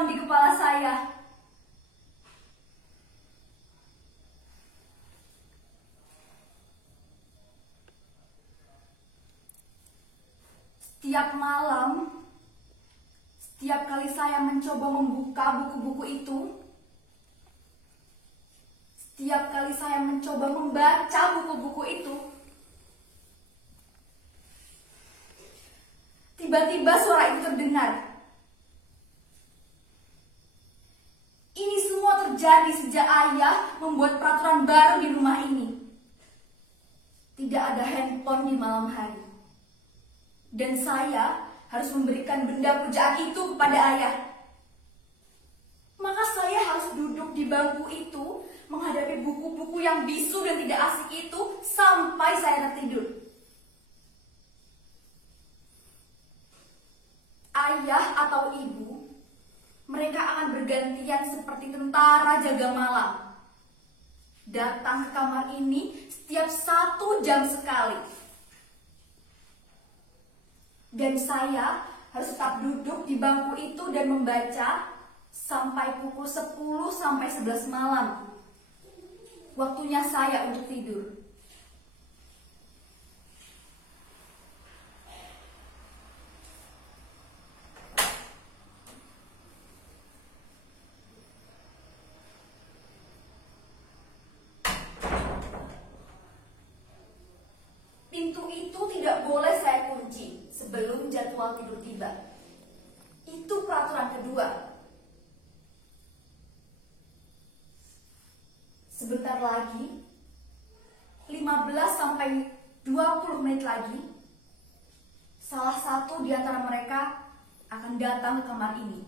handphone di kepala saya. Setiap malam, setiap kali saya mencoba membuka buku-buku itu, setiap kali saya mencoba membaca buku-buku itu, tiba-tiba suara itu terdengar. Ini semua terjadi sejak ayah membuat peraturan baru di rumah ini. Tidak ada handphone di malam hari. Dan saya harus memberikan benda pujaan itu kepada ayah. Maka saya harus duduk di bangku itu, menghadapi buku-buku yang bisu dan tidak asik itu sampai saya tertidur. Ayah atau ibu, mereka akan bergantian seperti tentara jaga malam. Datang ke kamar ini setiap 1 jam sekali. Dan saya harus tetap duduk di bangku itu dan membaca sampai pukul 10 sampai 11 malam. Waktunya saya untuk tidur. Pintu itu tidak boleh saya kunci sebelum jadwal tidur tiba. Itu peraturan kedua. Sebentar lagi, 15 sampai 20 menit lagi, salah satu di antara mereka akan datang ke kamar ini.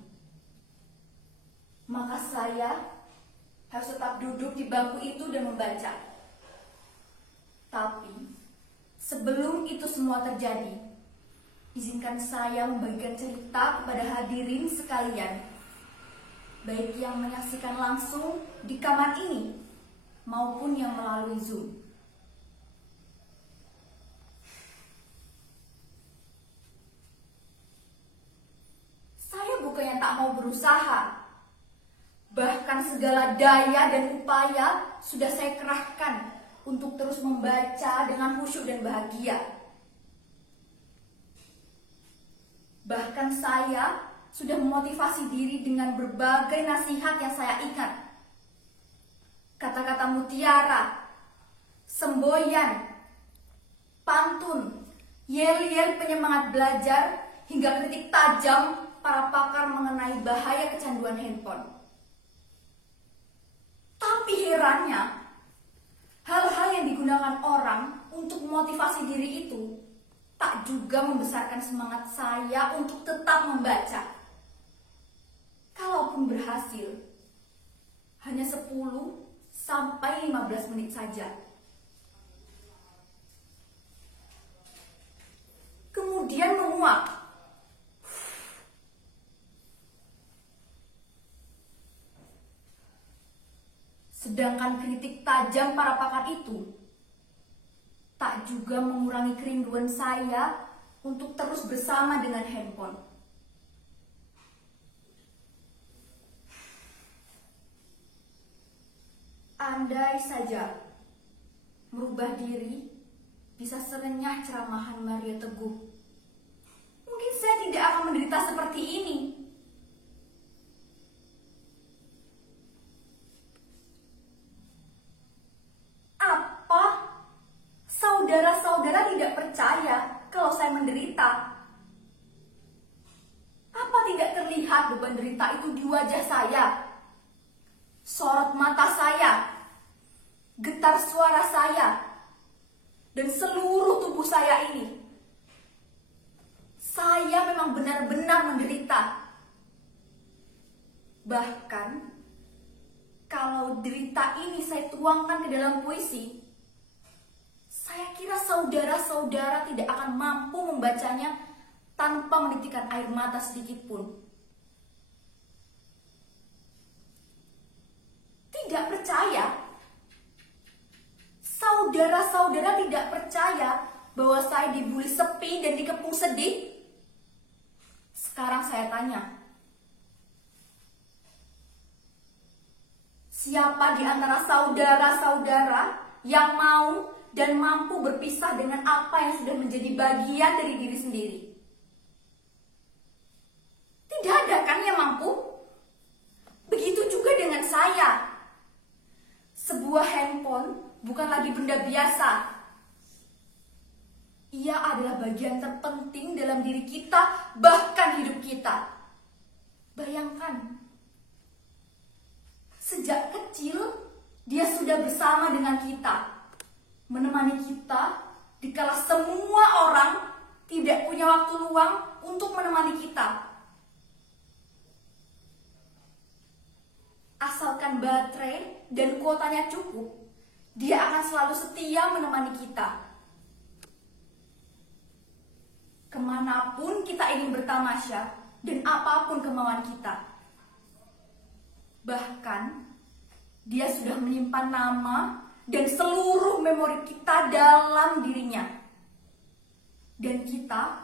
Maka saya harus tetap duduk di bangku itu dan membaca. Tapi sebelum itu semua terjadi, izinkan saya membagikan cerita kepada hadirin sekalian, baik yang menyaksikan langsung di kamar ini maupun yang melalui Zoom. Saya bukannya tak mau berusaha, bahkan segala daya dan upaya sudah saya kerahkan untuk terus membaca dengan khusyuk dan bahagia. Bahkan saya sudah memotivasi diri dengan berbagai nasihat yang saya ingat. Kata-kata mutiara, semboyan, pantun, yel-yel penyemangat belajar, hingga kritik tajam para pakar mengenai bahaya kecanduan handphone. Tapi herannya, hal-hal yang digunakan orang untuk memotivasi diri itu tak juga membesarkan semangat saya untuk tetap membaca. Kalaupun berhasil, hanya 10 sampai 15 menit saja. Kemudian menguap. Sedangkan kritik tajam para pakar itu tak juga mengurangi kerinduan saya untuk terus bersama dengan handphone. Andai saja merubah diri bisa serenyah ceramahan Maria Teguh, mungkin saya tidak akan menderita seperti ini. Apa? Saudara-saudara tidak percaya kalau saya menderita? Apa tidak terlihat beban derita itu di wajah saya? Sorot mata saya, getar suara saya, dan seluruh tubuh saya ini. Saya memang benar-benar menderita. Bahkan, kalau derita ini saya tuangkan ke dalam puisi, saya kira saudara-saudara tidak akan mampu membacanya tanpa menitikkan air mata sedikit pun. Tidak percaya? Saudara-saudara tidak percaya bahwa saya dibully sepi dan dikepung sedih? Sekarang saya tanya, Siapa di antara saudara-saudara yang mau dan mampu berpisah dengan apa yang sudah menjadi bagian dari diri sendiri? Tidak ada kan yang mampu? Begitu juga dengan saya. Sebuah handphone bukan lagi benda biasa. Ia adalah bagian terpenting dalam diri kita, bahkan hidup kita. Bayangkan, sejak kecil dia sudah bersama dengan kita, menemani kita dikala semua orang tidak punya waktu luang untuk menemani kita. Asalkan baterai dan kuotanya cukup, dia akan selalu setia menemani kita. Kemanapun kita ingin bertamasya dan apapun kemauan kita. Bahkan, dia sudah menyimpan nama dan seluruh memori kita dalam dirinya. Dan kita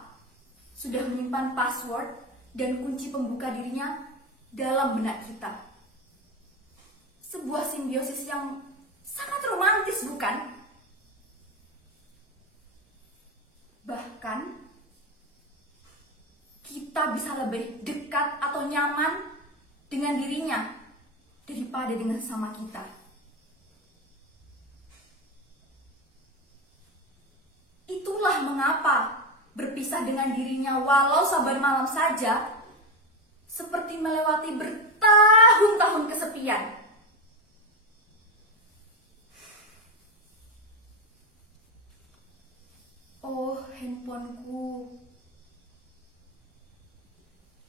sudah menyimpan password dan kunci pembuka dirinya dalam benak kita. Sebuah simbiosis yang sangat romantis, bukan? Bahkan, kita bisa lebih dekat atau nyaman dengan dirinya daripada dengan sesama kita. Itulah mengapa berpisah dengan dirinya walau saban malam saja seperti melewati bertahun-tahun kesepian. Oh, handphoneku.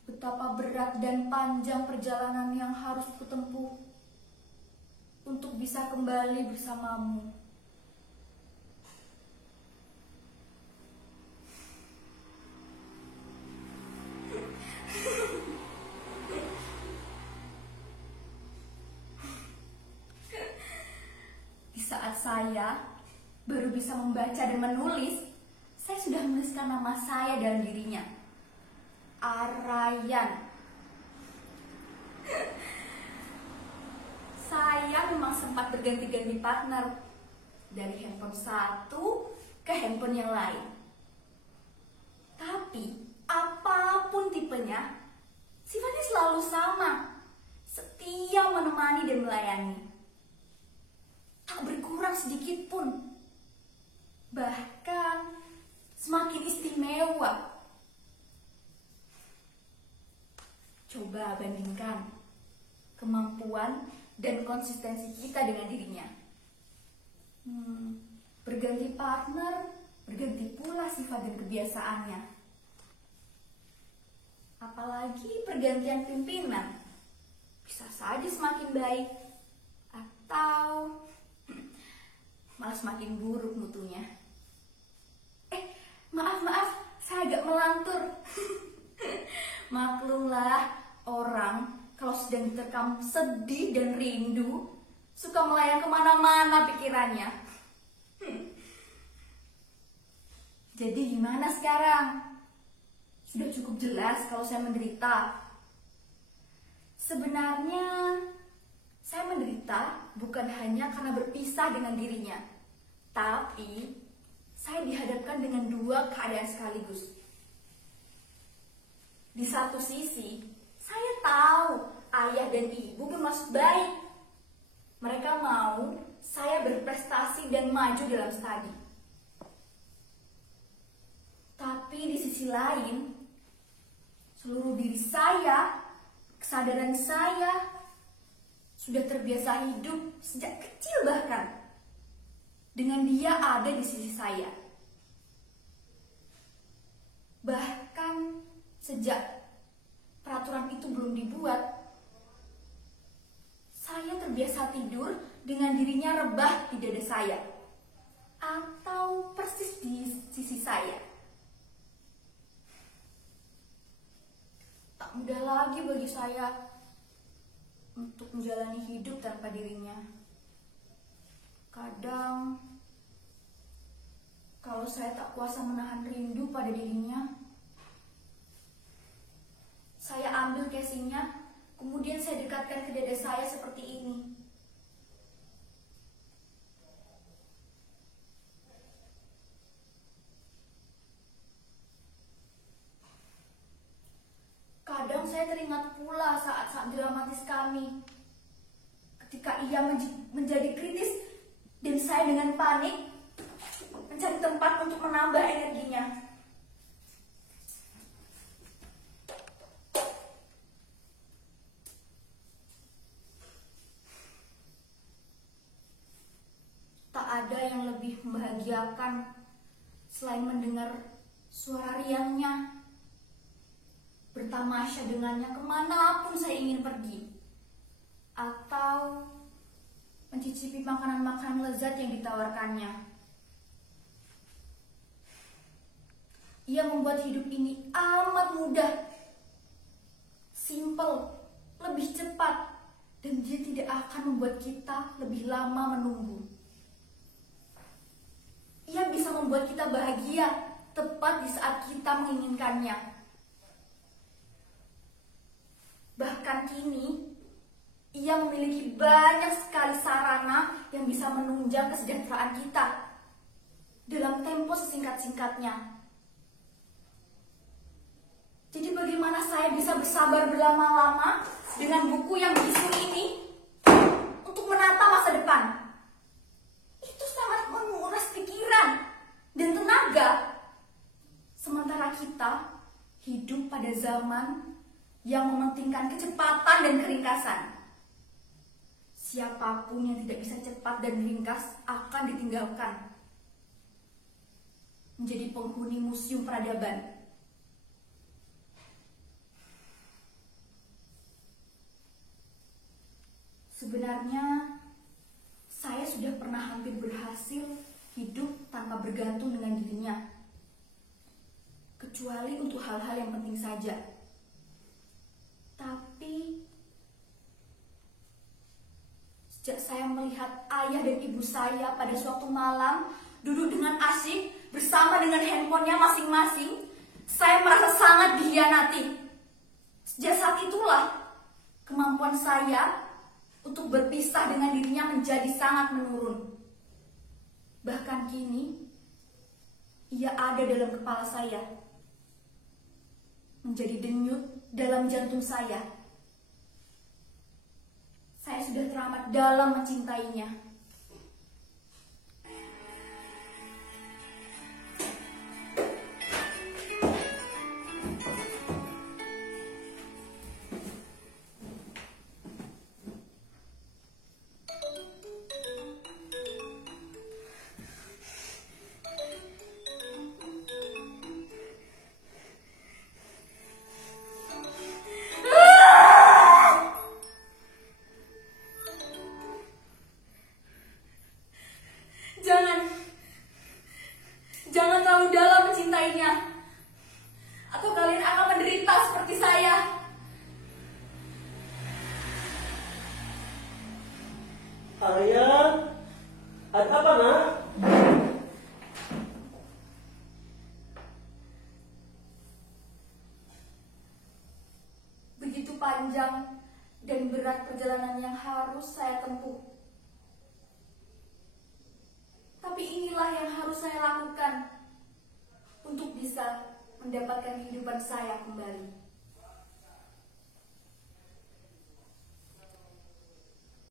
Betapa berat dan panjang perjalanan yang harus kutempuh untuk bisa kembali bersamamu. Di saat saya baru bisa membaca dan menulis, saya sudah menuliskan nama saya dalam dirinya. Arayan. Saya memang sempat berganti-ganti partner dari handphone satu ke handphone yang lain. Tapi apapun tipenya, sifatnya selalu sama, setia menemani dan melayani. Tak berkurang sedikit pun. Bahkan semakin istimewa. Coba bandingkan kemampuan dan konsistensi kita dengan dirinya. Berganti partner, berganti pula sifat dan kebiasaannya. Apalagi pergantian pimpinan, bisa saja semakin baik atau malah semakin buruk mutunya. Maaf, saya agak melantur. Maklumlah, orang kalau sedang diterkam sedih dan rindu, suka melayang kemana-mana pikirannya. Jadi gimana sekarang? Sudah cukup jelas kalau saya menderita. Sebenarnya, saya menderita bukan hanya karena berpisah dengan dirinya, tapi saya dihadapkan dengan dua keadaan sekaligus. Di satu sisi, saya tahu ayah dan ibu bermaksud baik. Mereka mau saya berprestasi dan maju dalam studi. Tapi di sisi lain, seluruh diri saya, kesadaran saya, sudah terbiasa hidup sejak kecil bahkan dengan dia ada di sisi saya. Bahkan sejak peraturan itu belum dibuat, saya terbiasa tidur dengan dirinya rebah di dada saya atau persis di sisi saya. Tak mudah lagi bagi saya untuk menjalani hidup tanpa dirinya. Kadang, kalau saya tak kuasa menahan rindu pada dirinya, saya ambil casingnya, kemudian saya dekatkan ke dada saya seperti ini. saat dramatis kami. Ketika ia menjadi kritis dan saya dengan panik mencari tempat untuk menambah energinya. Tak ada yang lebih membahagiakan selain mendengar suara riangnya, bertamasya dengannya kemanapun saya ingin pergi, atau mencicipi makanan-makanan lezat yang ditawarkannya. Ia membuat hidup ini amat mudah, simpel, lebih cepat, dan dia tidak akan membuat kita lebih lama menunggu. Ia bisa membuat kita bahagia tepat di saat kita menginginkannya. Bahkan kini, ia memiliki banyak sekali sarana yang bisa menunjang kesejahteraan kita dalam tempo sesingkat-singkatnya. Jadi bagaimana saya bisa bersabar berlama-lama dengan buku yang bisu ini untuk menata masa depan? Itu sangat menguras pikiran dan tenaga. Sementara kita hidup pada zaman yang mementingkan kecepatan dan keringkasan. Siapapun yang tidak bisa cepat dan ringkas akan ditinggalkan menjadi penghuni museum peradaban. Sebenarnya, saya sudah pernah hampir berhasil hidup tanpa bergantung dengan dirinya, kecuali untuk hal-hal yang penting saja. Tapi, sejak saya melihat ayah dan ibu saya pada suatu malam duduk dengan asyik bersama dengan handphonenya masing-masing, saya merasa sangat dikhianati. Sejak saat itulah, kemampuan saya untuk berpisah dengan dirinya menjadi sangat menurun. Bahkan kini, ia ada dalam kepala saya, menjadi denyut dalam jantung saya. Saya sudah teramat dalam mencintainya. Jangan terlalu dalam mencintainya, atau kalian akan menderita seperti saya. Ayah, ada apa, Nak? Begitu panjang dan berat perjalanan yang harus saya tempuh. Tapi inilah yang harus saya lakukan untuk bisa mendapatkan kehidupan saya kembali.